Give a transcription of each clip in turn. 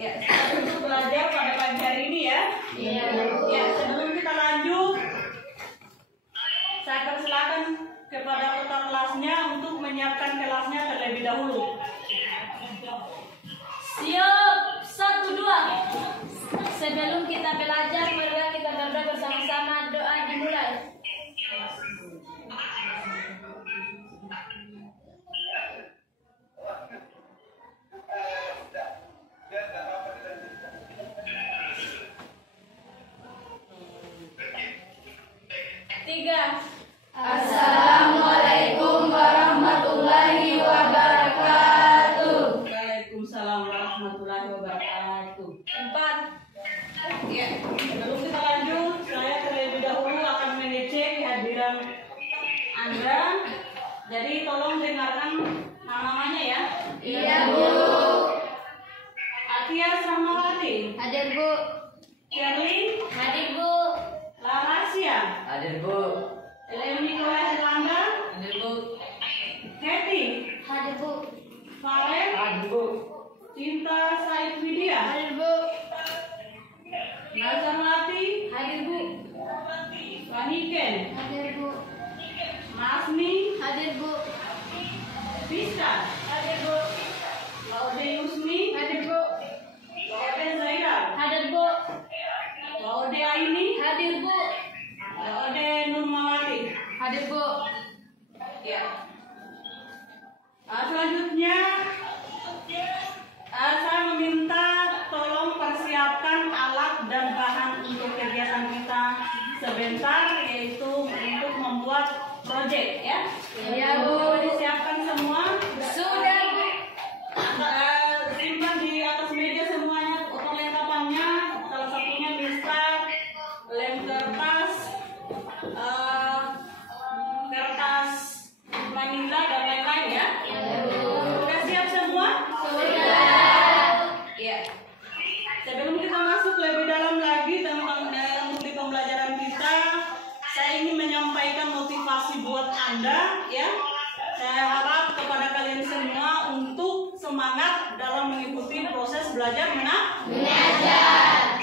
Ya, untuk belajar pada pagi hari ini ya. Iya, Bu. Ya, sebelum kita lanjut, saya persilakan kepada peserta kelasnya untuk menyiapkan kelasnya terlebih dahulu. Siap, 1, 2. Sebelum kita belajar, mari kita berdoa bersama-sama. Doa dimulai. Assalamualaikum warahmatullahi wabarakatuh. Waalaikumsalam warahmatullahi wabarakatuh. 4. Ya, sebelum kita lanjut, saya terlebih dahulu akan mengecek kehadiran Anda. Jadi tolong dengarkan namanya ya. Iya, Bu. Atia Samawati, Hadir, Bu. Sherlyn, Hadir, Bu. Larasya, Hadir, Bu. Eleni Kolas Irlanda, Hadir, Bu. Hetty, Hadir, Bu. Farel, Hadir, Bu. Cinta Said Widya, Hadir, Bu. Nazarwati, Hadir, Bu. Waniken, Hadir, Bu. Masni, Hadir, Bu. Fiska, Hadir, Bu. Laude Yusmi, Hadir, Bu. Laude Zaira, Hadir, Bu. Laude Aini, Hadir, Bu. Laude Nurmawati. Hadir, Bu. Ya. Selanjutnya saya meminta tolong persiapkan alat dan bahan untuk kegiatan kita sebentar, yaitu untuk membuat proyek ya. Iya, Bu. Disiapkan semua. Sudah, Bu. Simpan di atas meja semuanya perlengkapannya. Salah satunya bisa lem kertas, kertas manila dan lain-lain ya. Sudah siap semua? Ya. Sebelum kita masuk lebih dalam lagi tentang di pembelajaran kita, saya ingin menyampaikan motivasi buat Anda ya. Saya harap kepada kalian semua untuk semangat dalam mengikuti proses belajar mengajar.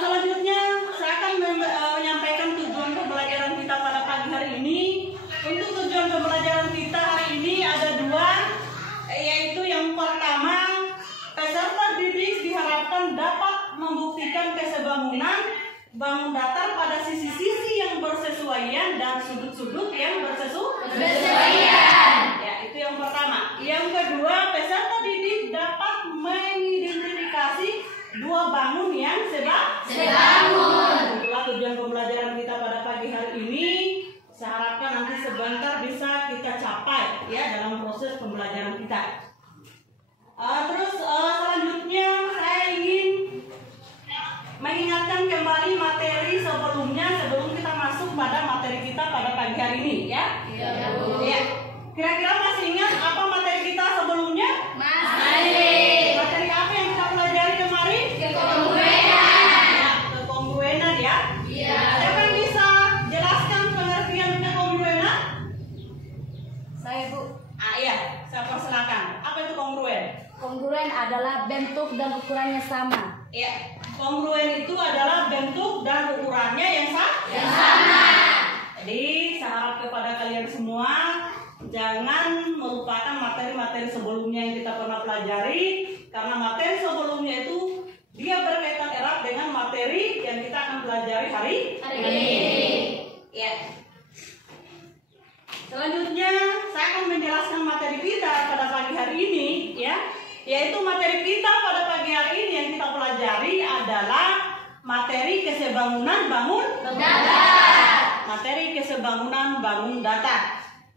Selanjutnya saya akan menyampaikan tujuan pembelajaran kita pada pagi hari ini. Untuk tujuan pembelajaran kita hari ini ada 2, yaitu yang pertama, peserta didik diharapkan dapat membuktikan kesebangunan bangun datar pada sisi-sisi yang bersesuaian dan sudut-sudut yang bersesuaian. Ya, itu yang pertama. Yang kedua, peserta didik dapat mengidentifikasi 2 bangun yang sebangun. Itulah tujuan pembelajaran kita pada pagi hari ini. Saya harapkan nanti sebentar bisa kita capai ya dalam proses pembelajaran kita. Selanjutnya saya ingin mengingatkan kembali materi sebelumnya sebelum kita masuk pada materi kita pada pagi hari ini ya. Iya, Bu. Ya. Kira-kira masih ingat apa materi kita sebelumnya? Masih. Materi apa yang kita pelajari kemarin? Kekongruenan. Ya, kekongruenan ya. Iya. Siapa yang bisa jelaskan pengertian kekongruenan? Saya, Bu. Iya, saya persilakan. Apa itu kongruen? Kongruen adalah bentuk dan ukurannya sama. Ya, kongruen itu adalah bentuk dan ukurannya yang sama. Jadi saya harap kepada kalian semua jangan melupakan materi-materi sebelumnya yang kita pernah pelajari, karena materi sebelumnya itu dia berkaitan erat dengan materi yang kita akan pelajari hari ini. Ya. Selanjutnya saya akan menjelaskan materi kita pada pagi hari ini ya. Yaitu materi kita pada pagi hari ini yang kita pelajari adalah materi kesebangunan bangun datar. Materi kesebangunan bangun datar.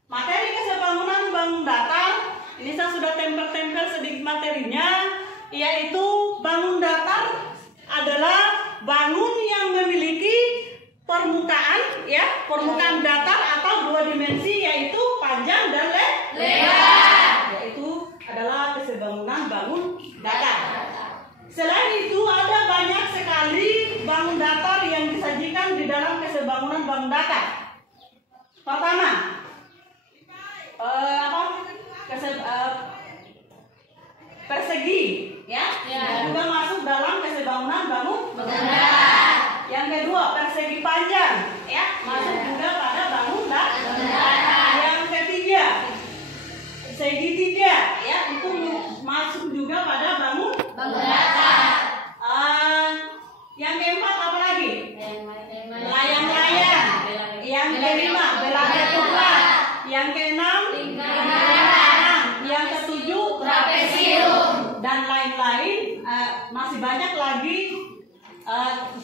Materi kesebangunan bangun datar, ini saya sudah tempel-tempel sedikit materinya, yaitu bangun datar adalah bangun yang memiliki permukaan ya, permukaan datar atau 2 dimensi, yaitu panjang dan lebar. Yaitu adalah kesebangunan bangun datar. Selain itu ada banyak sekali bangun datar yang disajikan di dalam kesebangunan bangun datar. Pertama, persegi, ya. Juga masuk dalam kesebangunan bangun. Yang kedua, persegi panjang, ya, masuk juga pada bangun dan. Yang ketiga, segitiga, ya, itu masuk juga pada bangun. Yang keempat apa lagi? Layang-layang. Yang kelima, belahan coklat. Yang keenam, yang ketujuh, trapesium, dan lain-lain. Masih banyak lagi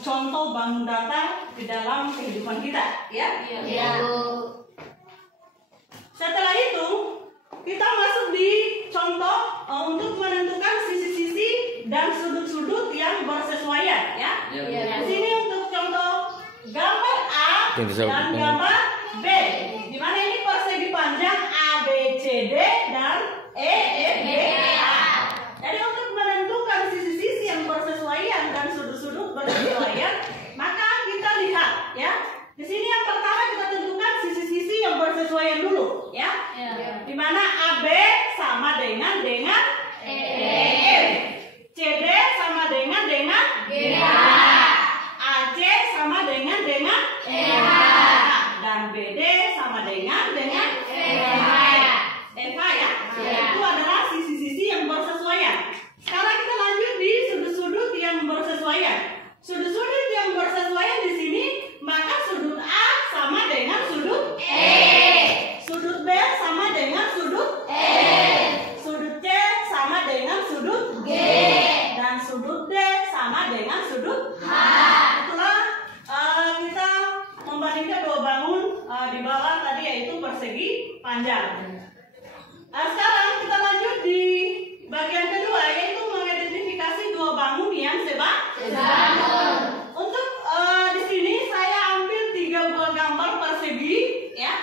contoh bangun datar di dalam kehidupan kita, ya. Setelah itu kita masuk di contoh untuk menentukan sisi-sisi dan sudut-sudut yang bersesuaian, ya. Di sini untuk contoh gambar A dan gambar B, di mana ini persegi panjang A B C D dan E F G A. Jadi untuk menentukan sisi-sisi yang bersesuaian dan sudut-sudut bersesuaian, maka kita lihat, ya. Di sini yang pertama kita tentukan sisi-sisi yang bersesuaian dulu, ya. Di mana AB sama dengan EF, CD sama dengan AC sama dengan EH, dan BD sama dengan EVA, ya. Itu adalah sisi-sisi yang bersesuaian. Sekarang kita lanjut di sudut-sudut yang bersesuaian. Sudut-sudut yang bersesuaian di sini, maka sudut A sama dengan sudut E, sudut B sama dengan sudut E, sudut C sama dengan sudut G, dan sudut D sama dengan sudut H. Itulah kita membandingkan dua bangun di bawah tadi, yaitu persegi panjang. Sekarang kita lanjut di bagian kedua, yaitu mengidentifikasi dua bangun yang sebangun. Untuk di sini saya ambil 3 buah gambar persegi, ya.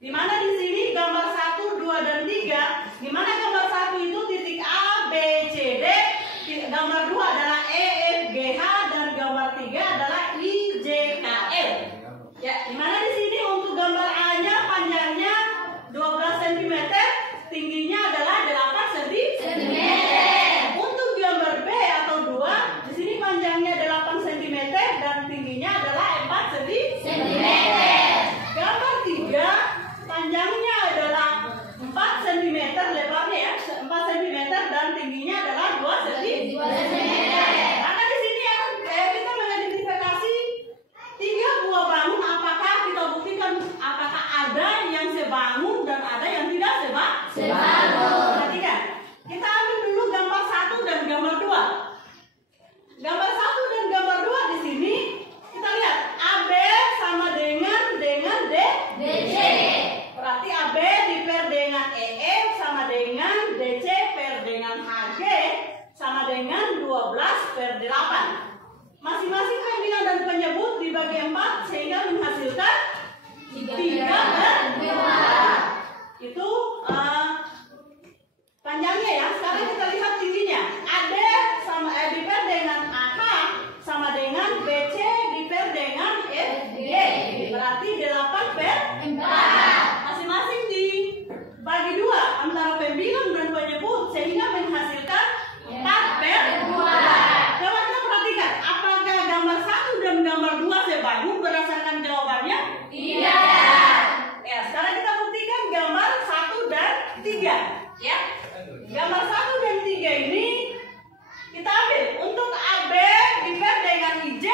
Di mana di sini gambar 1, 2, dan 3. Di mana gambar 1 itu titik A, B, C, D. Gambar 2 adalah E, F, G, H, dan gambar 3 adalah I, J, K, L. Ya, di mana di sini untuk gambar A-nya panjangnya 12 cm, tingginya adalah 8 cm. Untuk gambar B atau 2, di sini panjangnya 8 cm dan tingginya adalah 4 cm. Gambar 3, panjangnya adalah 4 cm, lebarnya, ya, 4 cm, dan tingginya adalah 2 cm. Karena di sini kita mengidentifikasi 3 buah bangun, apakah kita buktikan apakah ada yang sebangun dan ada yang tidak sebangun. Perhatikan, kita ambil dulu gambar 1 dan gambar 2. Gambar 1 dan gambar 2 di sini kita lihat AB sama dengan DC. Berarti AB diper dengan EF sama dengan DC per dengan HG sama dengan 12 per 8. Masing-masing panggilan dan penyebut dibagi 4 sehingga menghasilkan 3 dan 2. Itu panjangnya, ya. Sekarang kita lihat tingginya. AD sama diper dengan AH sama dengan BC diper dengan FG. Berarti 8 per 4. Masing-masing dibagi 2 antara pembilang dan penyebut sehingga menghasilkan 4 per 2. Coba kita perhatikan, apakah gambar 1 dan gambar 2 sebangun berdasarkan jawabannya? Tidak. Ya, sekarang kita buktikan gambar 1 dan 3, ya. Gambar 1 dan 3 ini kita ambil untuk AB diper dengan IJ,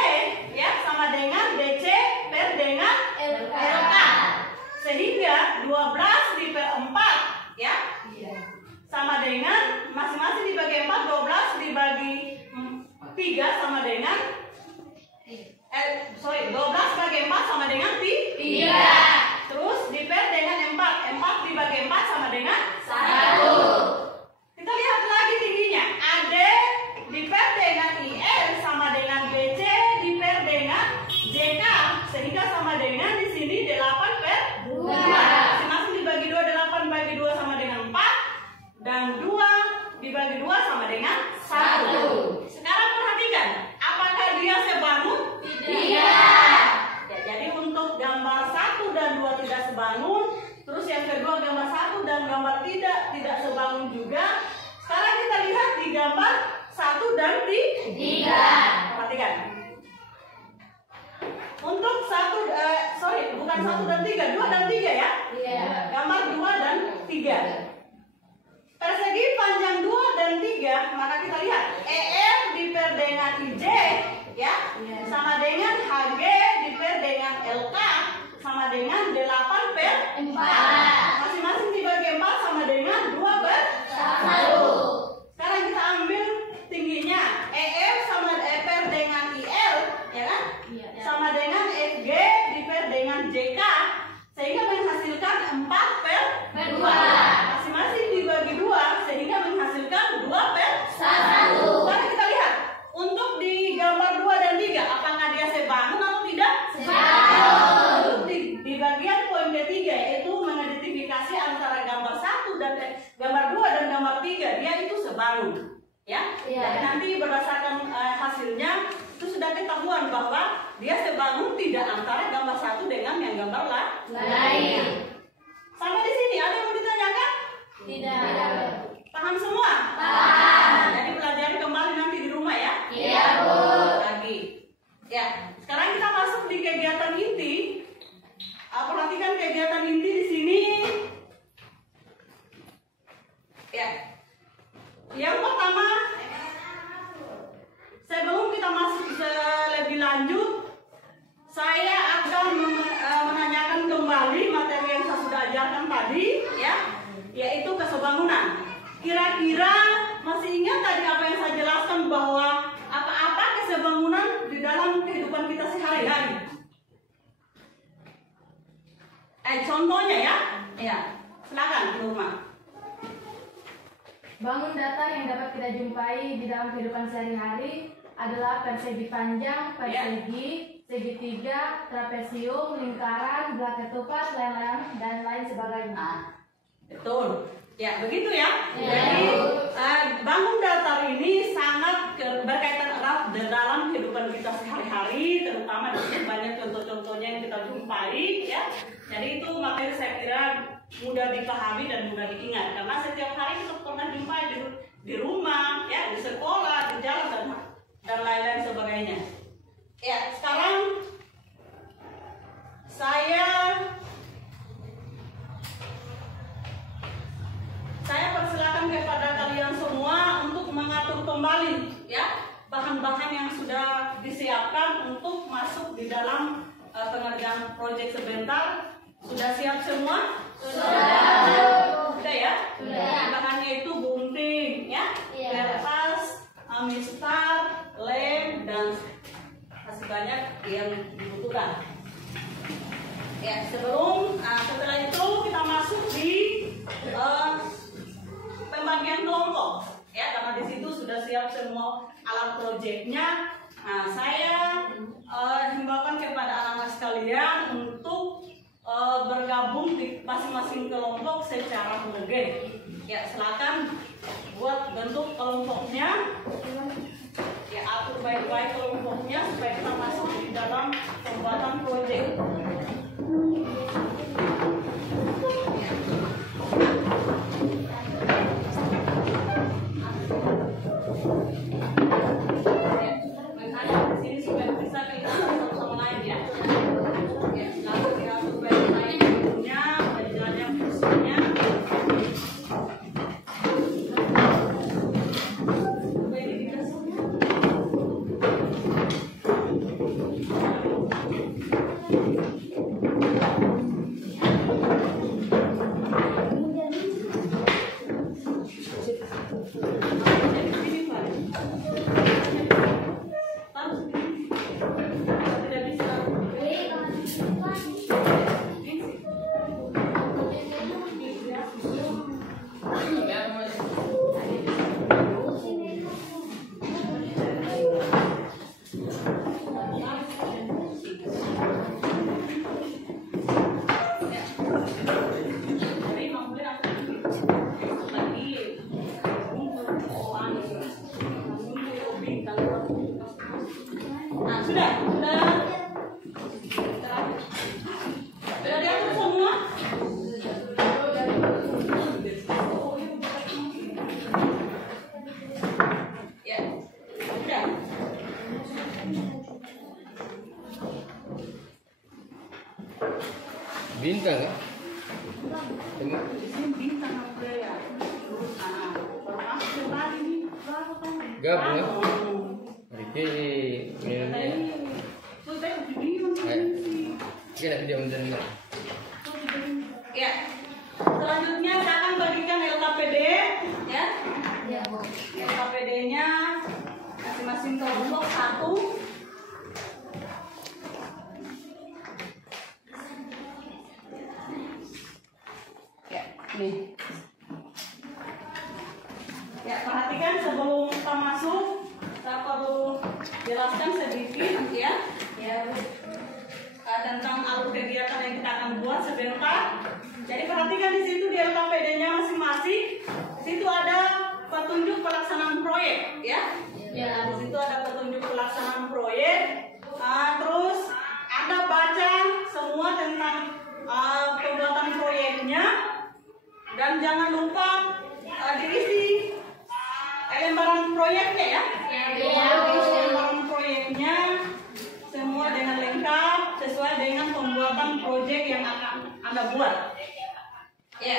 ya, sama dengan DC per dengan LK. Sehingga 12 diper 4, ya, sama dengan masing-masing dibagi 4, 12 dibagi 3 sama dengan 12 bagi 4 sama dengan 3. Terus diper dengan 4 dibagi 4 sama dengan 1. Kita lihat lagi tingginya. AD diper dengan IL sama dengan BC diper dengan JK sehingga sama dengan di sini 8 per 2. Masing-masing dibagi 2, 8 bagi 2 sama dengan 4 dan 2 dibagi 2 sama dengan 1. Sekarang perhatikan, apakah dia sebangun? Tidak. Ya, jadi untuk gambar 1 dan bukan 1 dan 3, 2 dan 3 ya. Iya. Gambar 2 dan 3. Persegi panjang 2 dan 3, maka kita lihat EF diper dengan IJ ya, sama dengan HG diper dengan LK sama dengan 8 per 4. masing-masing dibagi 4 sama dengan 2 per 1. Sekarang kita ambil tingginya. EF sama per dengan IL ya kan? Iya. Sama dengan FG diper dengan JK sehingga menghasilkan 4 per 2. masing-masing dibagi 2 sehingga menghasilkan 2 per 1. Sekarang kita lihat untuk di gambar 2 dan 3 apakah dia sebangun atau tidak? Untuk di bagian poin ketiga yaitu mengidentifikasi antara gambar 1 dan gambar 2 dan gambar 3 dia itu sebangun ya. Iya. Jadi nanti berdasarkan hasilnya itu sudah ketahuan bahwa dia sebangun tidak antara gambar 1 dengan yang gambar Lain. Sampai di sini ada yang mau ditanyakan? Tidak. Paham semua? Paham. Jadi pelajari kembali nanti di rumah ya. Iya, Bu. Lagi. Ya, sekarang kita masuk di kegiatan inti. Perhatikan kegiatan inti di sini. Ya. Yang pertama, sebelum kita masuk lebih lanjut, saya akan menanyakan kembali materi yang saya sudah ajarkan tadi, ya, yaitu kesebangunan. Kira-kira masih ingat tadi apa yang saya jelaskan bahwa apa-apa kesebangunan di dalam kehidupan kita sehari-hari? Contohnya ya, silakan di rumah. Bangun datar yang dapat kita jumpai di dalam kehidupan sehari-hari adalah persegi panjang, persegi, segitiga, trapesium, lingkaran, belah ketupat, leleng, dan lain sebagainya. Betul. Ya, begitu ya. Ya. Jadi bangun datar ini sangat berkaitan erat dalam kehidupan kita sehari-hari, terutama di sini banyak contoh-contohnya yang kita jumpai ya. Jadi itu materi saya kira mudah dipahami dan mudah diingat karena setiap hari kita pernah jumpai di rumah, ya, di sekolah, di jalan dan lain-lain sebagainya. Ya, sekarang saya persilakan kepada kalian semua untuk mengatur kembali ya bahan-bahan yang sudah disiapkan untuk masuk di dalam pengerjaan proyek sebentar. Sudah siap semua? Sudah ya? Sudah. Bahannya itu gunting ya, Iya. kertas, mistar, lem dan masih banyak yang dibutuhkan. Ya, setelah itu kita masuk di pembagian kelompok ya, karena di situ sudah siap semua alat proyeknya. Nah, saya himbaukan kepada anak-anak sekalian untuk bergabung di masing-masing kelompok secara homogen. Ya, silakan buat bentuk kelompoknya. Ya, atur baik-baik kelompoknya supaya kita masuk di dalam pembuatan proyek. Nah, sudah diatur semua? Ya, sudah. bintang kan? Di sini bintang apa ya? Baru masuk tadi nih. Berapa kan? Gabung ya? Oke, ini Tuh saya bingung sih. kita dia mendengar. Ya. Selanjutnya saya akan bagikan LKPD ya. Ya, Bu. LKPD-nya masing-masing kelompok 1. Ya, nih. Ya, perhatikan sebelum kita masuk, saya perlu jelaskan sedikit ya. Tentang alur kegiatan yang kita akan buat sebentar. Jadi perhatikan di situ di LKPD-nya masing-masing. Di situ ada petunjuk pelaksanaan proyek, ya. Di situ ada petunjuk pelaksanaan proyek. Terus Anda baca semua tentang pembuatan proyeknya dan jangan lupa diisi lembaran proyeknya ya. Lembaran proyeknya semua dengan lengkap sesuai dengan pembuatan proyek yang akan Anda buat. Ya.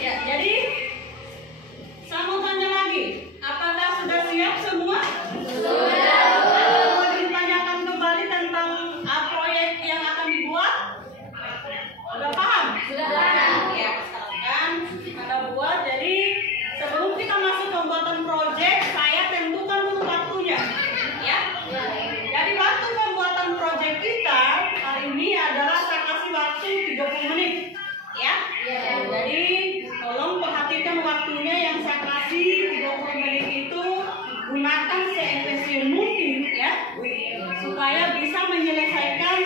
Ya, jadi saya mau tanya lagi, apakah sudah siap semua? Sudah. Mau ditanyakan kembali tentang proyek yang akan dibuat? Sudah paham? Sudah paham. Ya, sekarang Anda buat. Jadi sebelum kita masuk pembuatan proyek, saya tentukan dulu waktunya. Ya. Jadi waktu pembuatan proyek kita hari ini adalah saya kasih waktu 30 menit. Ya. Jadi tolong perhatikan waktunya yang saya kasih 30 menit itu gunakan seefisien mungkin ya, supaya bisa menyelesaikan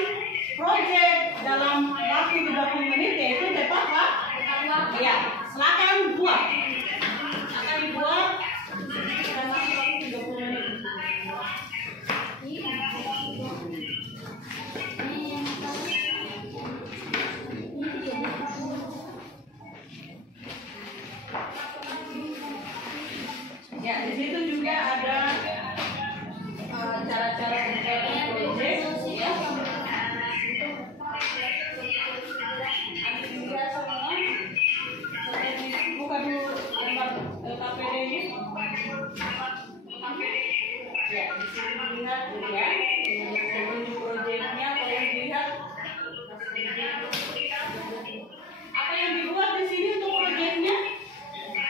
proyek dalam waktu 30 menit, yaitu tepat waktu. Ya, silakan buat. Akan dibuat dalam waktu 30 menit. Ya, di situ juga ada cara-cara membuat proyek ya. Nanti juga semua buka dulu lembar LKPD-nya. Ya, di sini dilihat ya. Petunjuk proyeknya tolong dilihat. Apa yang dibuat di sini untuk proyeknya?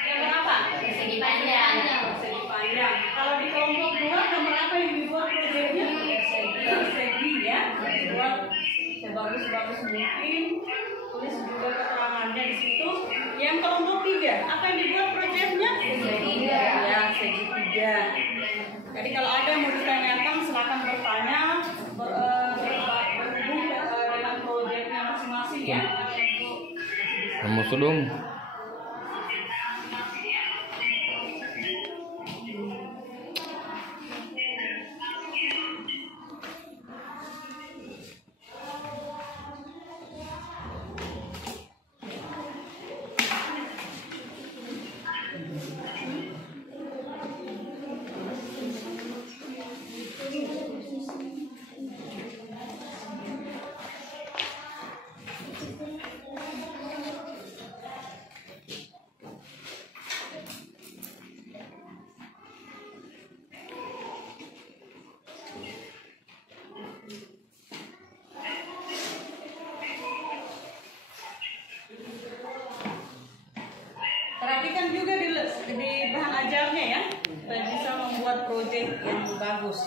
Yang berapa? Persegi panjang. Persegi panjang. Kalau di kelompok 2 nomor apa yang dibuat proyeknya? Persegi ya. Dibuat sebagus-bagus mungkin. Tulis juga keterangannya di situ. Yang kelompok 3, apa yang dibuat proyeknya? Segitiga. Ya, segitiga. Jadi kalau ada yang mau ditanyakan silakan bertanya berhubung dengan proyeknya masing-masing ya. Kamu sudung. Perhatikan juga di bahan ajarnya ya, supaya bisa membuat proyek yang bagus.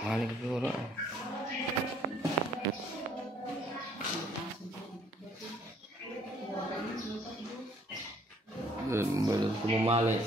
Mana ke orang? Belum ketemu Malik.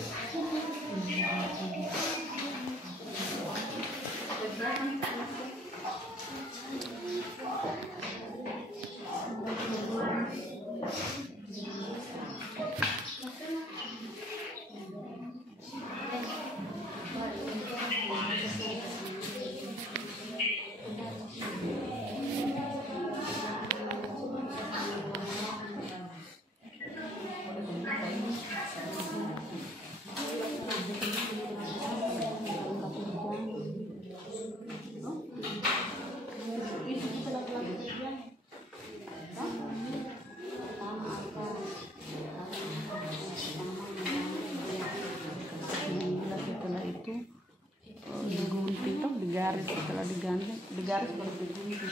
Setelah itu digunting tuh digaris, setelah digaris baru digunting.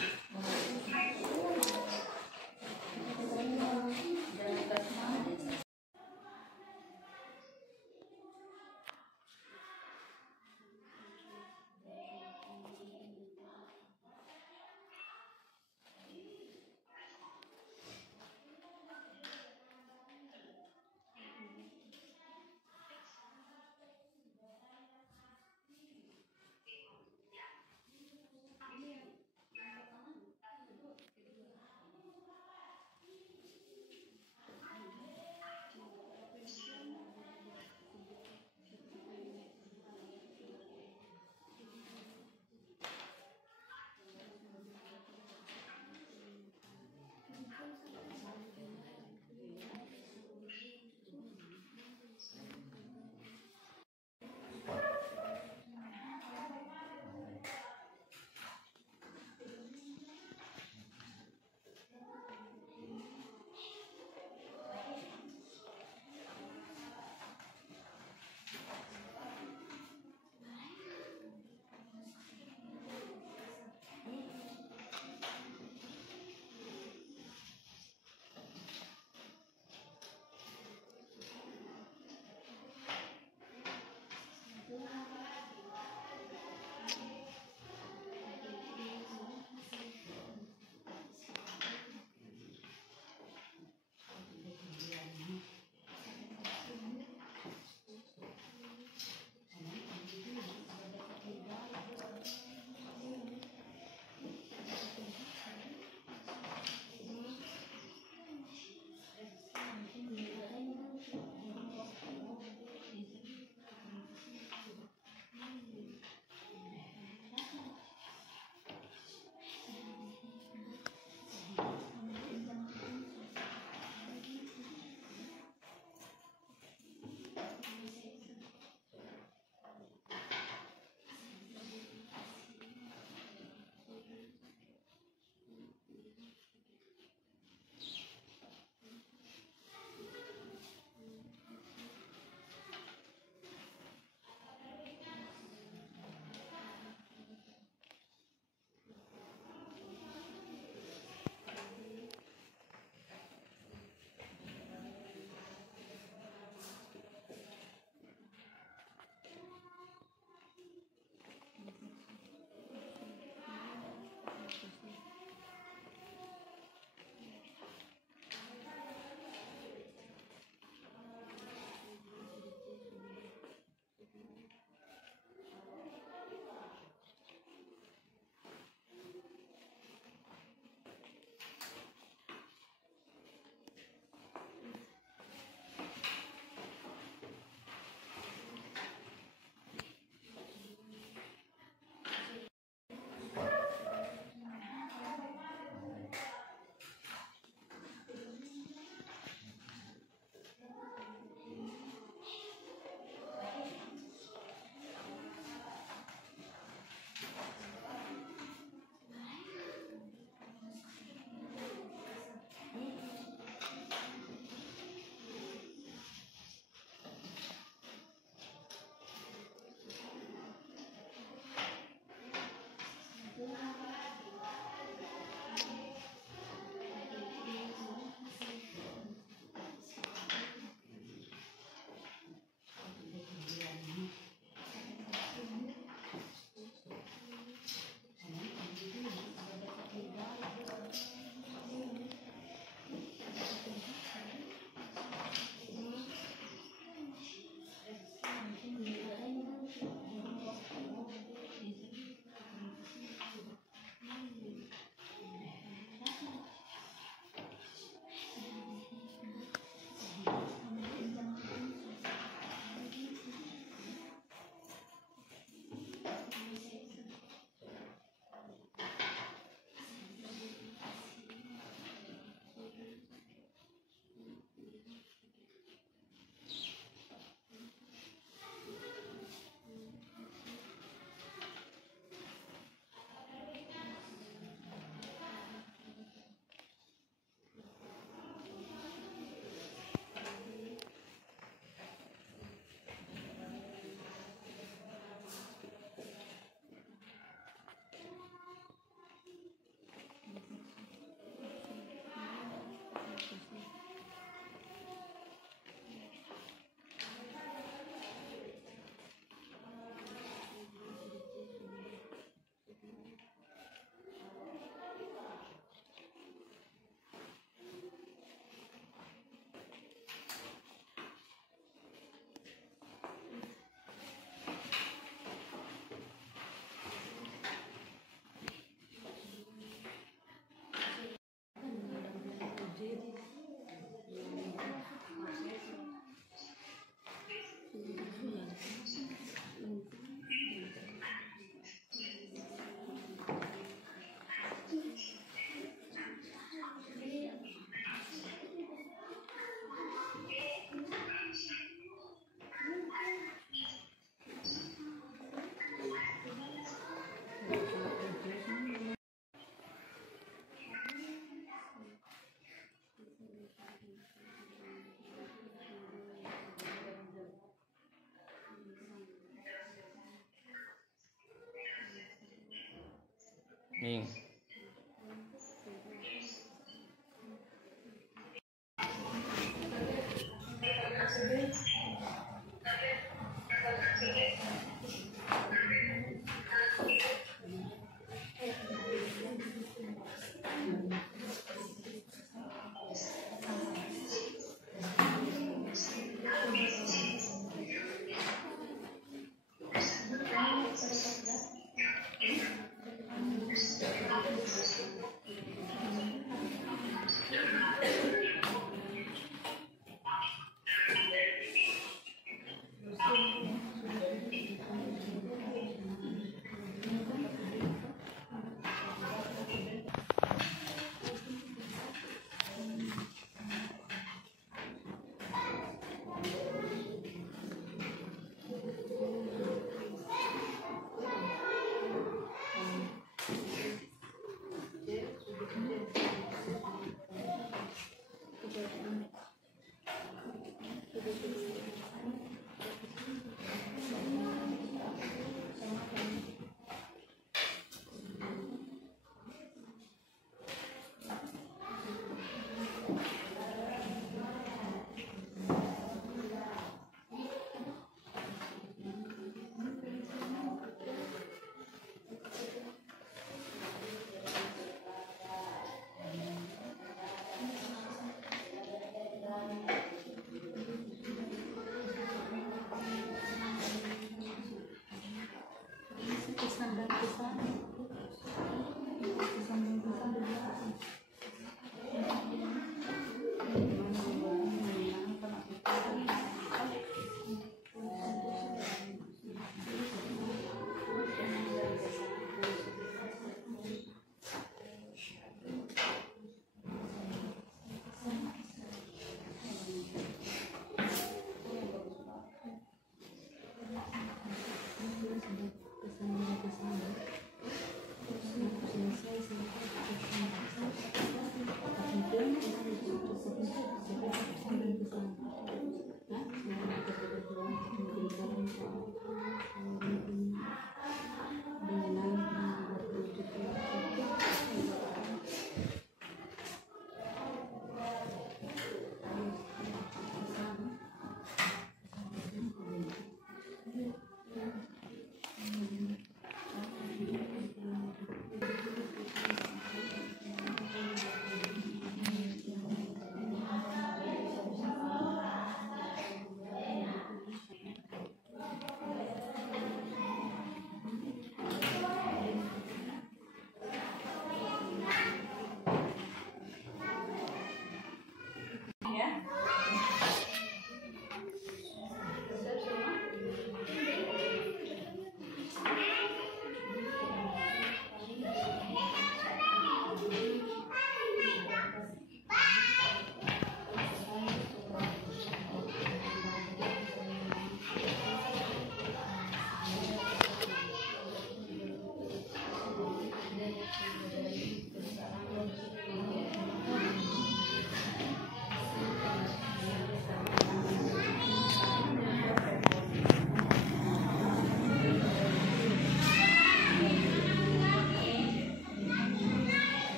Ning.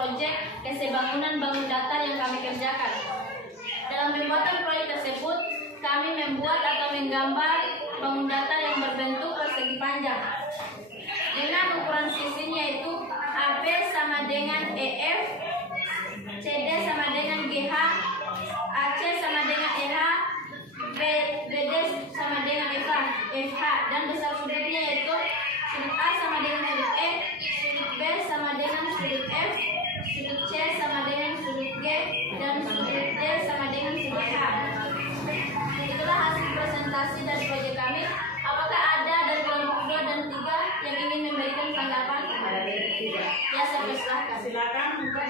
proyek kesebangunan bangun datar yang kami kerjakan. Dalam pembuatan proyek tersebut, kami membuat atau menggambar bangun datar yang berbentuk persegi panjang dengan ukuran sisinya yaitu AB sama dengan EF, CD sama dengan GH, AC sama dengan EH, BD sama dengan FH, dan besar sudutnya yaitu sudut A sama dengan sudut E, sudut B sama dengan sudut F, sudut C sama dengan sudut G, dan sudut D sama dengan sudut H. Itulah hasil presentasi dari proyek kami. Apakah ada dari kelompok 2 dan 3 yang ingin memberikan tanggapan? Ya, saya persilahkan. Silakan untuk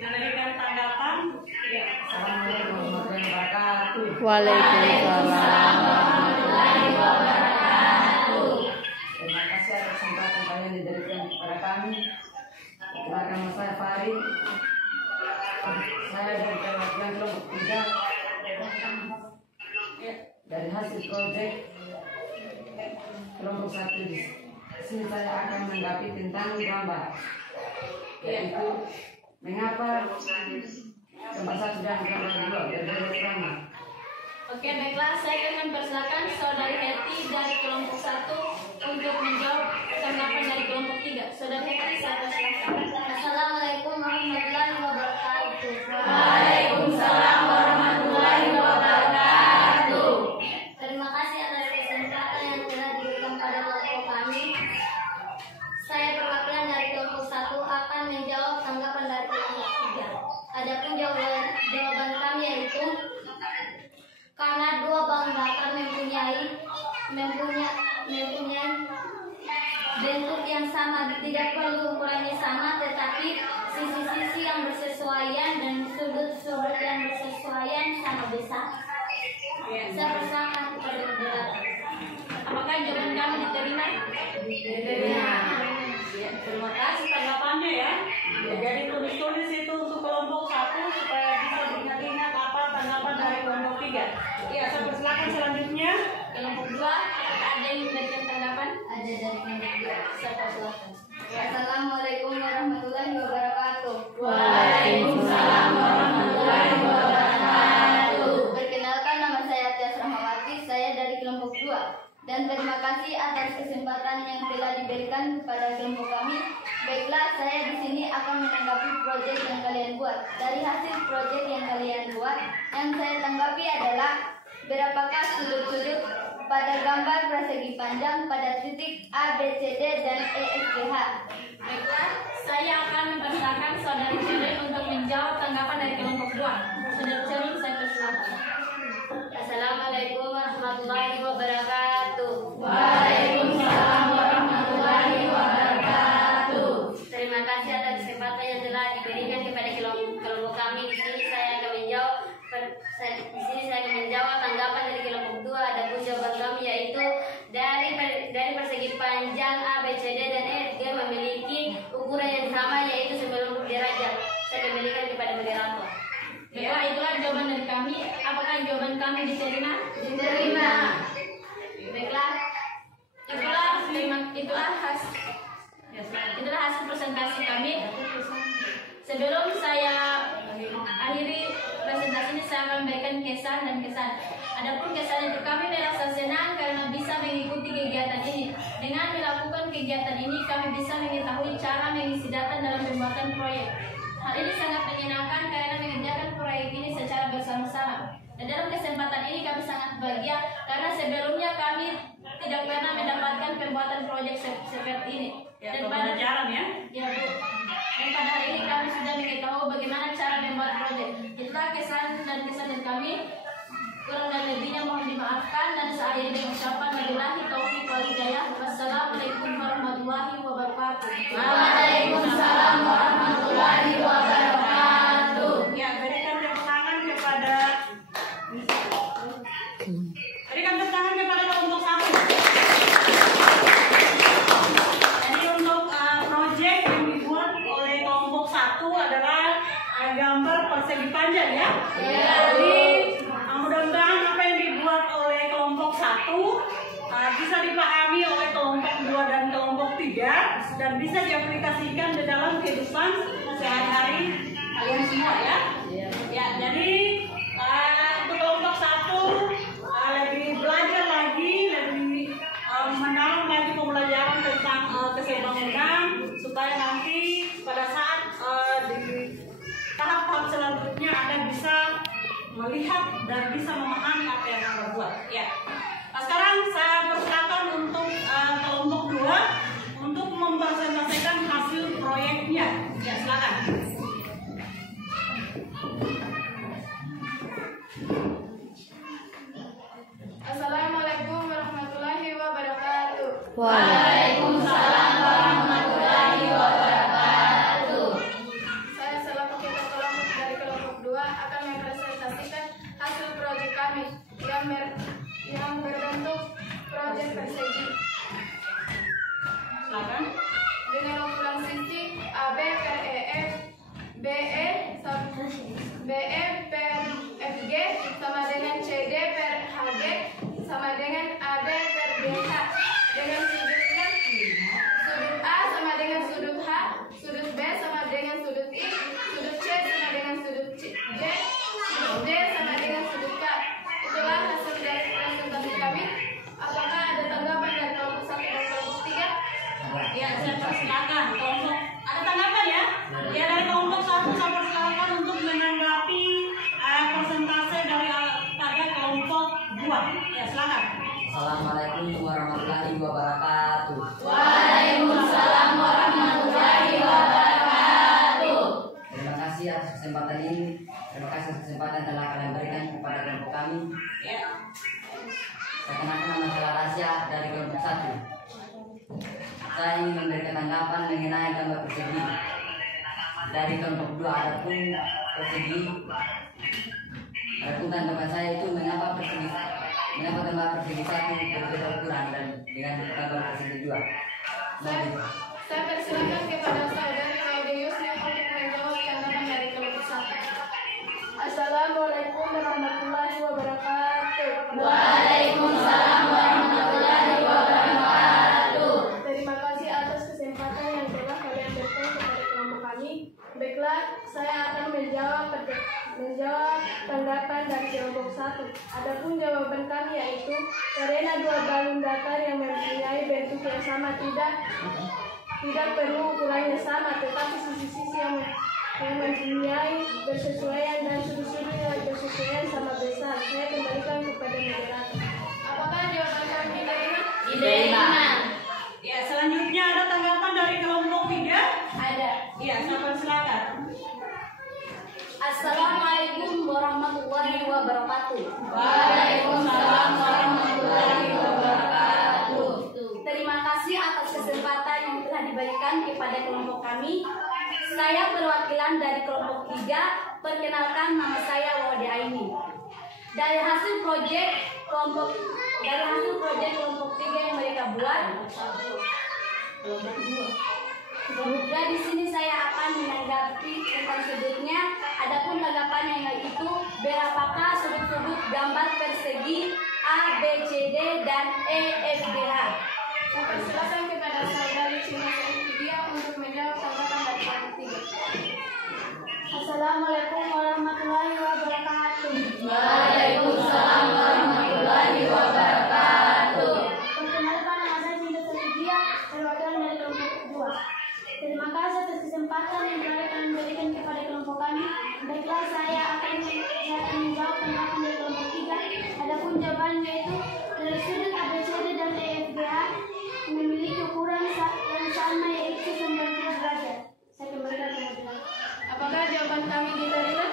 memberikan tanggapan. Ya. Assalamualaikum warahmatullahi wabarakatuh. Waalaikumsalam warahmatullahi wabarakatuh. Terima kasih atas kesempatan kalian diberikan kepada kami. Perkenalkan nama saya Farid. Saya dari perwakilan kelompok 3. Dari hasil proyek kelompok 1 di sini saya akan menanggapi tentang gambar, yaitu mengapa gambar 1 dan gambar 2 berbeda sama. Oke, baiklah, saya akan mempersilakan Saudari Hetty dari kelompok 1 untuk menjawab tanggapan dari kelompok 3. Saudari Hetty, saya persilakan. Assalamualaikum warahmatullahi wabarakatuh. Waalaikumsalam warahmatullahi wabarakatuh. Terima kasih atas kesempatan yang telah diberikan pada kelompok kami. Saya perwakilan dari kelompok 1 akan menjawab tanggapan dari kelompok 3. Adapun jawaban kami yaitu karena dua bangun datar mempunyai bentuk yang sama, tidak perlu ukurannya sama, tetapi sisi-sisi yang bersesuaian dan sudut-sudut yang bersesuaian sama besar. Saya persilakan kepada moderator. Apakah jawaban kami diterima? Ya, terima kasih tanggapannya ya. Jadi tulis-tulis itu untuk kelompok 1 supaya bisa diingat-ingat apa tanggapan dari kelompok 3. Ya, saya persilakan selanjutnya. Kelompok 2, ada yang memberikan tanggapan? Ada dari kelompok 2. Saya persilakan. Assalamualaikum warahmatullahi wabarakatuh. Waalaikumsalam warahmatullahi wabarakatuh. Perkenalkan, nama saya Tias Rahmawati, saya dari kelompok 2. Dan terima kasih atas kesempatan yang telah diberikan kepada kelompok kami. Baiklah, saya di sini akan menanggapi proyek yang kalian buat. Dari hasil proyek yang kalian buat, yang saya tanggapi adalah berapakah sudut-sudut pada gambar persegi panjang pada titik A, B, C, D, dan E, F, G, H. Baiklah, saya akan mempersilakan Saudari Celin untuk menjawab tanggapan dari kelompok 2. Saudari Celin, saya persilakan. Assalamualaikum warahmatullahi wabarakatuh. Waalaikumsalam warahmatullahi wabarakatuh. Terima kasih atas kesempatan yang telah diberikan kepada kelompok kami. Di sini saya akan menjawab tanggapan dari kelompok 2. Adapun jawaban kami yaitu dari persegi panjang A, B, C, D, dan E, F, G memiliki ukuran yang sama yaitu 90 derajat. Saya kembalikan kepada moderator. Baiklah, itulah jawaban dari kami. Apakah jawaban kami diterima? Diterima. Baiklah, itulah hasil presentasi kami. Sebelum saya akhiri presentasi ini, saya akan memberikan kesan dan kesan. Adapun kesan itu, kami merasa senang karena bisa mengikuti kegiatan ini. Dengan melakukan kegiatan ini, kami bisa mengetahui cara mengisi data dalam pembuatan proyek. Hal ini sangat menyenangkan karena mengerjakan proyek ini secara bersama-sama. Dan dalam kesempatan ini kami sangat bahagia karena sebelumnya kami tidak pernah mendapatkan pembuatan proyek seperti ini. Ya, Dan pada pembelajaran ya. Ya, Bu. Dan pada hari ini kami sudah mengetahui bagaimana cara membuat proyek. Itulah kesan dan kesan dari kami. Kurang dan lebihnya mohon dimaafkan, dan saya akhiri dengan ucapan wabillahi taufiq wal hidayah. Wassalamualaikum warahmatullahi wabarakatuh. Waalaikumsalam warahmatullahi wabarakatuh. Ya, berikan tepuk tangan kepada kelompok 1. Jadi untuk proyek yang dibuat oleh kelompok 1 adalah gambar persegi panjang ya. Jadi mudah-mudahan apa yang dibuat oleh kelompok 1 bisa dipahami oleh kelompok 2 dan kelompok 3 dan bisa diaplikasikan di dalam kehidupan sehari-hari kalian semua ya. Ya, jadi untuk kelompok 1 lebih belajar lagi, lebih mendalam lagi pembelajaran tentang kesebangunan supaya nanti pada saat di tahap-tahap selanjutnya Anda bisa melihat dan bisa memahami apa yang Anda buat. Ya. Nah, sekarang saya persilakan untuk kelompok 2 untuk mempresentasikan hasil proyeknya. Ya, silakan. Assalamualaikum warahmatullahi wabarakatuh. Waalaikumsalam warahmatullahi wabarakatuh. Saya selaku ketua kelompok dari kelompok 2 akan mempresentasikan hasil proyek kami yang berbentuk proyek persegi. Silakan. Dengan ukuran sisi AB per EF, BE per FG sama dengan CD per HG sama dengan AD per BH. Dengan sudutnya, sudut A sama dengan sudut H, sudut B sama dengan sudut I, sudut C sama dengan sudut J, sudut D sama dengan sudut K. Itulah hasil dari presentasi kami. Apakah ada tanggapan dari kelompok 1 dan kelompok 3? Ya, saya persilakan kelompok. Ada tanggapan ya? Ya, dari kelompok 1 saya persilakan untuk menanggapi persentase dari pada kelompok 2. Ya, silakan. Assalamualaikum warahmatullahi wabarakatuh. Waalaikumsalam warahmatullahi wabarakatuh. Terima kasih atas kesempatan ini. Terima kasih atas kesempatan telah kalian berikan kepada kelompok kami. Ya. Saya kenakan masalah rahasia dari kelompok 1. Saya ingin memberikan tanggapan mengenai gambar persegi. Dari kelompok 2 adapun persegi. Adapun tanggapan saya itu mengapa gambar persegi 1 berbeda ukuran dan dengan gambar persegi 2. Saya persilakan kepada saudari Laudius untuk menjawab tanggapan dari kelompok 1. Assalamualaikum warahmatullahi wabarakatuh. Waalaikumsalam warahmatullahi wabarakatuh. Terima kasih atas kesempatan yang telah kalian berikan kepada kelompok kami. Baiklah, saya akan menjawab tanggapan dari kelompok 1. Adapun jawaban kami yaitu karena 2 balon datar yang mempunyai bentuk yang sama tidak perlu ukurannya sama, tetapi sisi-sisi yang mempunyai bersesuaian dan sudut-sudut yang bersesuaian sama besar. Saya kembalikan kepada moderator. Apakah jawaban kami diterima? Diterima. Ya, selanjutnya ada tanggapan dari kelompok 3? Ada. Ya, saya persilakan. Assalamualaikum warahmatullahi wabarakatuh. Waalaikumsalam warahmatullahi wabarakatuh. Terima kasih atas kesempatan yang telah diberikan kepada kelompok kami. Saya perwakilan dari kelompok 3. Perkenalkan, nama saya Wawde Aini. Dari hasil proyek kelompok 3 yang mereka buat, dan di sini saya akan menanggapi tentang sudutnya. Adapun tanggapannya yaitu berapakah sudut-sudut gambar persegi A, B, C, D, dan E, F, G, H. Saya persilakan kepada saudari Cina Saifidia untuk menjawab tanggapan dari kelompok 3. Assalamualaikum warahmatullahi wabarakatuh. Waalaikumsalam warahmatullahi wabarakatuh. Perkenalkan, nama saya Cina Saifidia, perwakilan dari kelompok 2. Terima kasih atas kesempatan yang telah kalian berikan kepada kelompok kami. Baiklah, saya akan menjawab tanggapan dari kelompok 3. Adapun jawabannya itu dari sudut ABCD dan EFGH memiliki ukuran yang sama yaitu 90 derajat. Saya kembalikan ke moderator. Apakah jawaban kami diterima?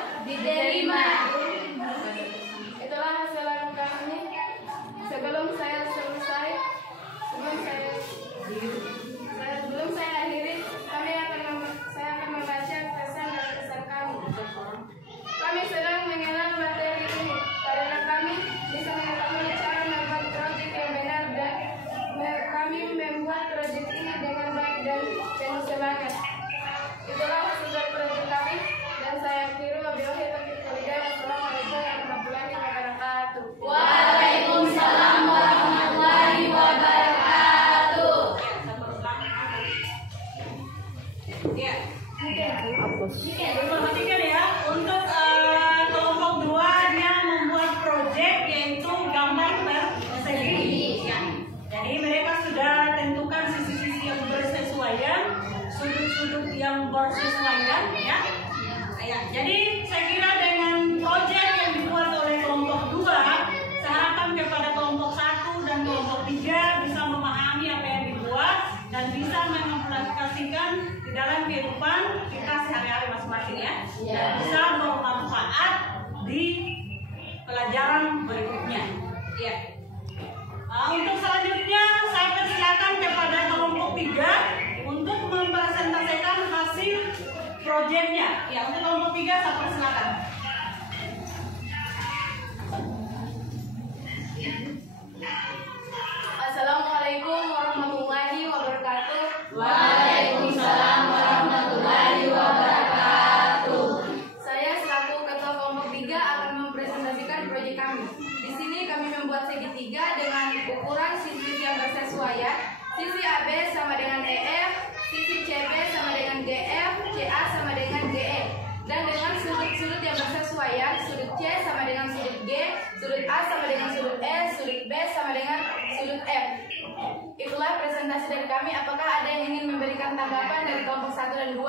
di pelajaran berikutnya. Ya. Untuk selanjutnya saya persilakan kepada kelompok 3 untuk mempresentasikan hasil proyeknya. Ya, untuk kelompok 3 saya persilakan. Assalamualaikum warahmatullahi wabarakatuh. Waalaikumsalam warahmatullahi wabarakatuh. Saya selaku ketua kelompok 3 akan mempresentasikan proyek kami. Di sini kami membuat segitiga dengan ukuran sisi yang bersesuaian. Sisi AB sama dengan EF, sisi CB sama dengan GF, CA sama dengan GE. Dan dengan sudut-sudut yang bersesuaian, sudut C sama dengan sudut G, sudut A sama dengan sudut E, sudut B sama dengan sudut F. Itulah presentasi dari kami. Apakah ada yang ingin memberikan tanggapan dari kelompok 1 dan 2?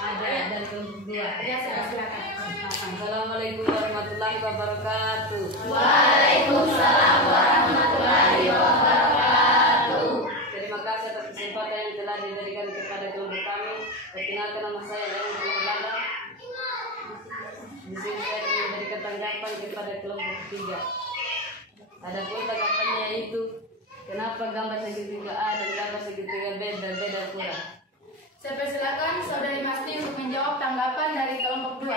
Ada dari kelompok 2. Ya, saya silakan. Assalamualaikum warahmatullahi wabarakatuh. Waalaikumsalam warahmatullahi wabarakatuh. Terima kasih atas kesempatan yang telah diberikan kepada kelompok kami. Perkenalkan, nama saya Ellen Belanda. Di sini saya akan memberikan tanggapan kepada kelompok 3. Adapun tanggapannya itu, kenapa gambar segitiga A dan gambar segitiga B berbeda pula? Saya persilakan Saudari Masti untuk menjawab tanggapan dari kelompok 2.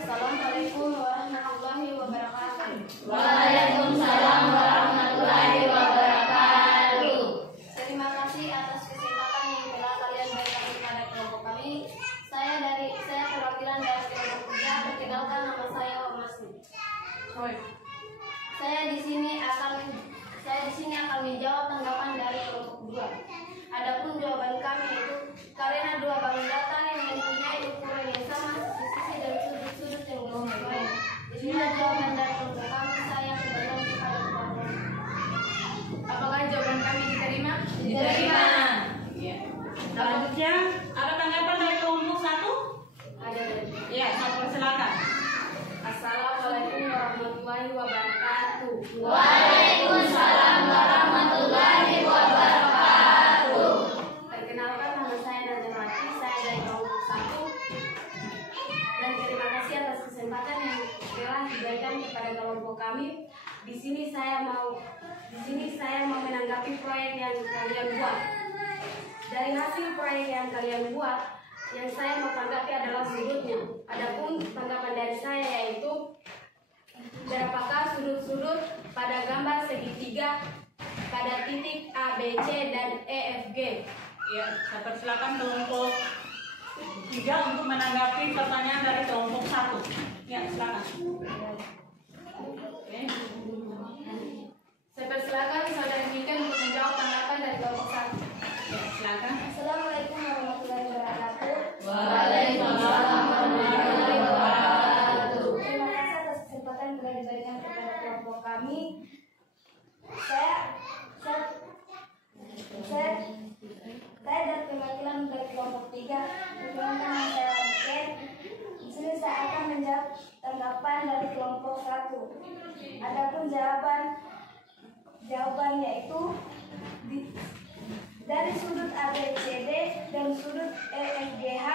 Assalamualaikum warahmatullahi wabarakatuh. Waalaikumsalam warahmatullahi wabarakatuh. Terima kasih atas kesempatan yang telah kalian berikan kepada kelompok kami. Saya perwakilan dari kelompok 3. Perkenalkan, nama saya Masni. Saya di sini akan menjawab tanggapan dari kelompok 2. Adapun jawaban kami itu karena dua bangun datar yang mempunyai ukuran yang sama, sisi dan sudut-sudut yang bersesuaian. Inilah jawaban dari kelompok kami. Saya kembali kepada kelompok. Apakah jawaban kami diterima? Diterima. Ya. Selanjutnya ada tanggapan dari kelompok 1? Ada. Ya, saya persilakan. Assalamualaikum warahmatullahi wabarakatuh. Waalaikumsalam warahmatullahi wabarakatuh. Perkenalkan, nama saya Nadia Mati. Saya dari kelompok 1. Dan terima kasih atas kesempatan yang telah diberikan kepada kelompok kami. Di sini saya mau menanggapi proyek yang kalian buat. Dari hasil proyek yang kalian buat, yang saya mau tanggapi adalah sudutnya. Adapun tanggapan dari saya yaitu berapakah sudut-sudut pada gambar segitiga pada titik A, B, C, dan E, F, G. Ya, saya persilakan kelompok 3 untuk menanggapi pertanyaan dari kelompok 1. Ya, silakan. Oke. Saya persilakan Saudari Niken untuk menjawab tanggapan dari kelompok 1. Ya, silakan. Assalamualaikum warahmatullahi wabarakatuh. Waalaikumsalam warahmatullahi wabarakatuh. Terima kasih atas kesempatan yang telah diberikan kepada kelompok kami. Saya dari perwakilan dari kelompok 3. Perkenalkan, nama saya Niken. Di sini saya akan menjawab tanggapan dari kelompok 1. Adapun jawabannya itu dari sudut ABCD dan sudut EFGH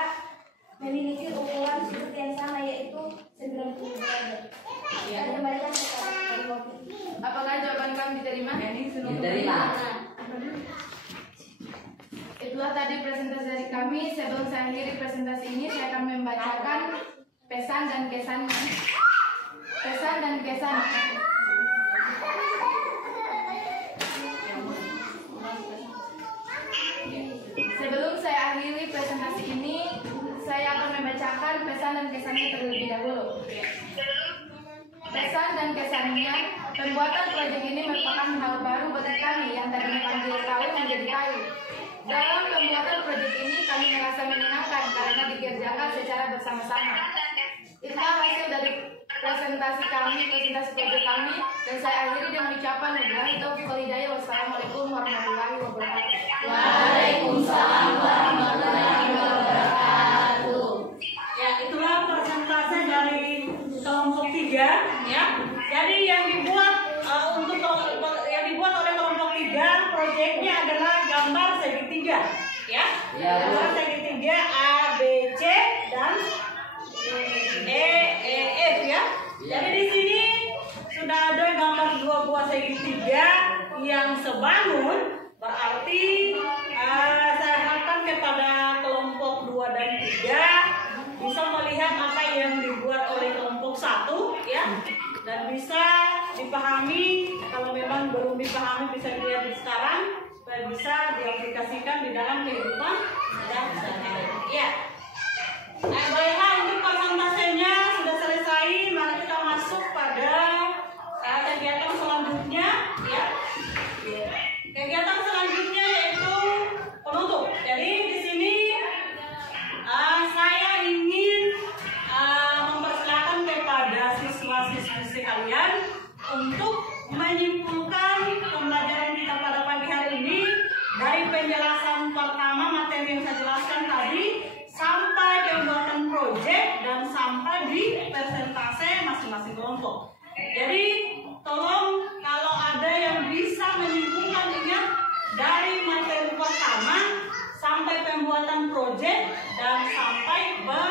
memiliki ukuran sudut yang sama, yaitu 90 derajat. Saya kembalikan kepada kelompok. Apakah jawaban kami diterima? Diterima. Itulah tadi presentasi dari kami. Sebelum saya akhiri presentasi ini, saya akan membacakan pesan dan kesannya. Pesan dan kesan. Sebelum saya akhiri presentasi ini, saya akan membacakan pesan dan kesannya terlebih dahulu. Pesan dan kesannya, pembuatan proyek ini merupakan hal baru bagi kami yang tadinya panggil kayu menjadi kayu. Dalam pembuatan proyek ini, kami merasa menyenangkan karena dikerjakan secara bersama-sama. Itulah hasil dari presentasi proyek kami, dan saya akhiri dengan ucapan wabillahi taufiq wal hidayah. Wassalamualaikum warahmatullahi wabarakatuh. Waalaikumsalam warahmatullahi wabarakatuh. Ya, itulah presentasi dari kelompok 3, ya. Jadi yang dibuat oleh kelompok 3 proyeknya adalah gambar segitiga, ya. Ya, Bu. Gambar segitiga A, B, C dan E, dan bisa dipahami. Kalau memang belum dipahami bisa dilihat di sekarang supaya bisa diaplikasikan di dalam kehidupan sehari-hari. Ya. Baiklah, untuk persentasenya sudah selesai. Mari kita masuk pada kegiatan selanjutnya, ya. Kegiatan selanjutnya yaitu penutup. Jadi di sini saya ingin mempersilakan kepada siswa-siswi sekalian untuk menyimpulkan pembelajaran kita pada pagi hari ini dari penjelasan pertama materi yang saya jelaskan tadi sampai ke pembuatan proyek dan sampai di persentase masing-masing kelompok. Jadi tolong kalau ada yang bisa menyimpulkan, ingat dari materi pertama sampai pembuatan proyek dan sampai ke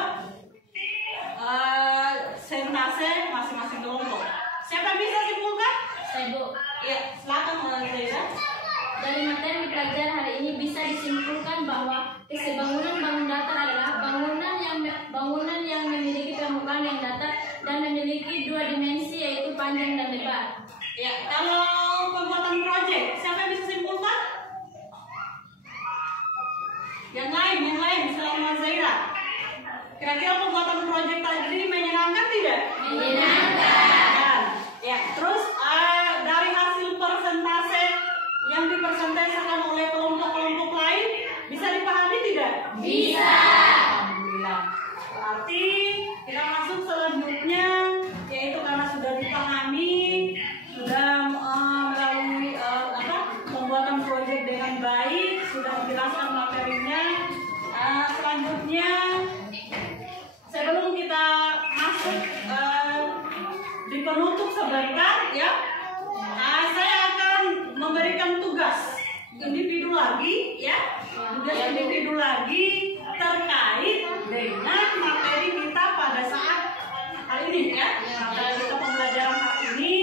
persentase masing-masing kelompok. Siapa yang bisa simpulkan? Saya, Bu. Ya, silakan Zaira. Dari materi yang dipelajari hari ini bisa disimpulkan bahwa kesebangunan bangun datar adalah bangunan yang memiliki permukaan yang datar dan memiliki dua dimensi yaitu panjang dan lebar. Ya, kalau pembuatan proyek, siapa yang bisa simpulkan? Yang lain selain Mas Zaira. Kira-kira pembuatan proyek tadi menyenangkan tidak? Menyenangkan. Ya, terus dari hasil persentase yang dipersentasekan oleh kelompok-kelompok lain bisa dipahami tidak? Bisa. Alhamdulillah. Berarti kita masuk selanjutnya, yaitu karena sudah dipahami, sudah melalui pembuatan proyek dengan baik, sudah dijelaskan materinya. Selanjutnya, sebelum kita masuk di penutup sebentar, ya, saya akan memberikan tugas individu lagi, ya, tugas individu lagi terkait dengan materi kita pada saat hari ini, ya. Materi kita pembelajaran hari ini,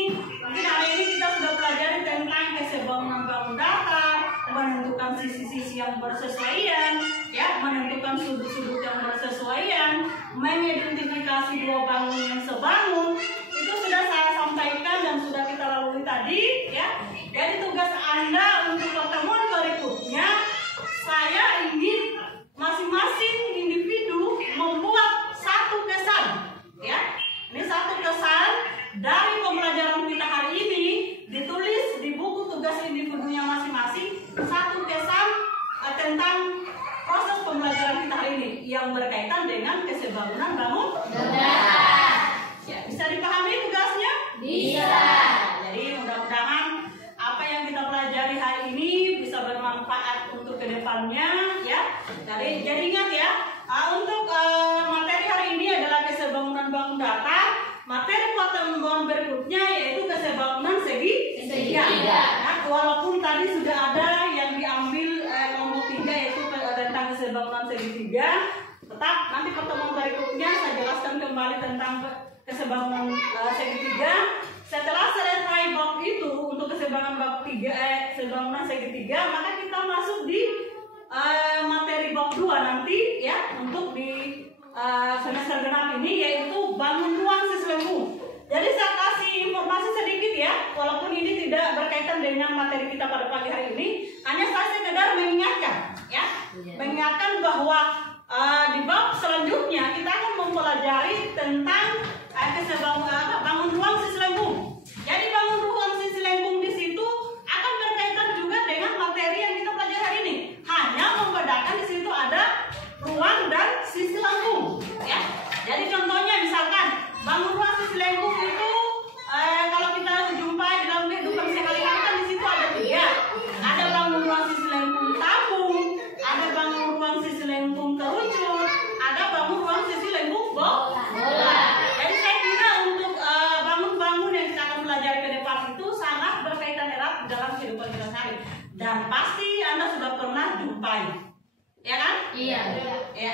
mungkin hari ini kita sudah pelajari tentang kesebangunan bangun datar, menentukan sisi-sisi yang bersesuaian, ya, menentukan sudut-sudut yang bersesuaian, mengidentifikasi dua bangun yang sebangun. Itu sudah saya sampaikan dan sudah kita lalui tadi, ya. Jadi tugas Anda untuk pertemuan berikutnya, saya ingin masing-masing individu membuat satu kesan, ya. Ini satu kesan dari pembelajaran kita hari ini, ditulis di buku tugas individunya masing-masing, satu kesan tentang proses pembelajaran kita hari ini yang berkaitan dengan kesebangunan bangun datar. Ya, bisa dipahami tugasnya? Bisa. Jadi mudah-mudahan apa yang kita pelajari hari ini bisa bermanfaat untuk kedepannya, ya. Jadi ingat ya, untuk materi hari ini adalah kesebangunan bangun datar. Materi pertemuan berikutnya yaitu kesebangunan segitiga. Nah, walaupun tadi sudah ada yang diambil kelompok 3 yaitu tentang kesebangunan segitiga, tetap nanti pertemuan berikutnya saya jelaskan kembali tentang kesebangunan segitiga. Setelah selesai bab itu untuk kesebangunan kesebangunan segitiga, maka kita masuk di materi bab 2 nanti, ya, untuk di semester genap ini yaitu bangun ruang sislembung. Jadi saya kasih informasi sedikit, ya, walaupun ini tidak berkaitan dengan materi kita pada pagi hari ini, hanya saya sekedar mengingatkan, ya, mengingatkan bahwa di bab selanjutnya kita akan mempelajari tentang bangun ruang sislembung. Jadi bangun ruang sislembung di situ akan berkaitan juga dengan materi yang kita pelajari hari ini. Hanya membedakan di situ ada ruang dan sisi lambung, ya. Jadi contohnya misalkan bangun ruang sisi lambung itu kalau kita jumpai dalam kehidupan sehari-hari kan di situ ada 3. Ada bangun ruang sisi lambung tabung, ada bangun ruang sisi lambung kerucut, ada bangun ruang sisi lambung bola. Jadi saya kira untuk bangun-bangun yang kita akan pelajari ke depan itu sangat berkaitan erat dalam kehidupan kita sehari. Dan pasti Anda sudah pernah jumpai, ya kan? Iya. Ya.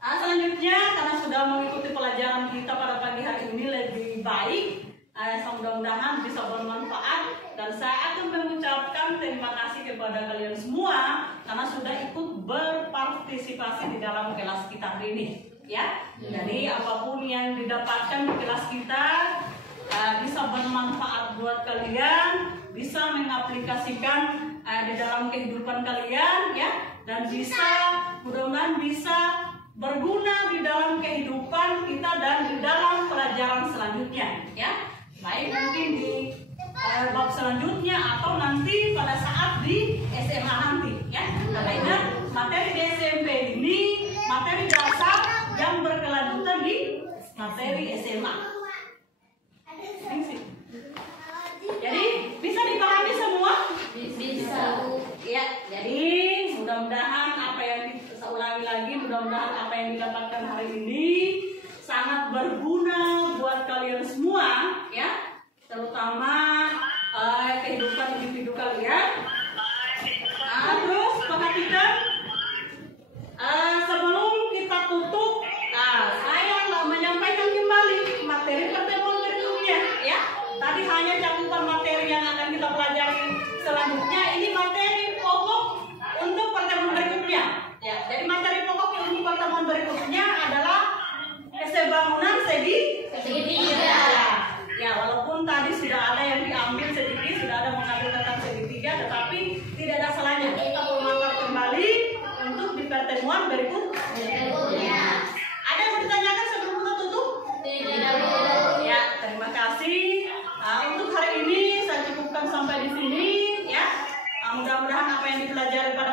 Selanjutnya karena sudah mengikuti pelajaran kita pada pagi hari ini lebih baik, mudah-mudahan bisa bermanfaat dan saya akan mengucapkan terima kasih kepada kalian semua karena sudah ikut berpartisipasi di dalam kelas kita hari ini, ya. Jadi apapun yang didapatkan di kelas kita bisa bermanfaat buat kalian, bisa mengaplikasikan di dalam kehidupan kalian ya, dan bisa mudah-mudahan bisa berguna di dalam kehidupan kita dan di dalam pelajaran selanjutnya ya, baik mungkin di bab selanjutnya atau nanti pada saat di SMA nanti ya. Karena ingat, materi di SMP ini materi dasar yang berkelanjutan di materi SMA. Jadi bisa dipahami semua? Bisa. Ya, jadi mudah-mudahan apa yang saya ulangi lagi, mudah-mudahan apa yang didapatkan hari ini sangat berguna buat kalian semua ya, terutama kehidupan individu kalian. Terus perhatikan sebelum kita tutup, saya menyampaikan kembali materi pertemuan berikutnya ya. Tadi hanya cakupan materi yang akan kita pelajari selanjutnya. Ini materi pokok untuk pertemuan berikutnya ya. Jadi materi pokok untuk pertemuan berikutnya adalah kesebangunan segitiga ya, walaupun tadi sudah ada yang diambil sedikit, sudah ada mengambil tentang segitiga, tetapi tidak ada salahnya kita mengulang kembali untuk di pertemuan berikutnya. Ada yang mau ditanyakan sebelum kita tutup? Tidak. Ya, terima kasih. Untuk hari ini saya cukupkan sampai di sini ya. Mudah-mudahan apa yang dipelajari pada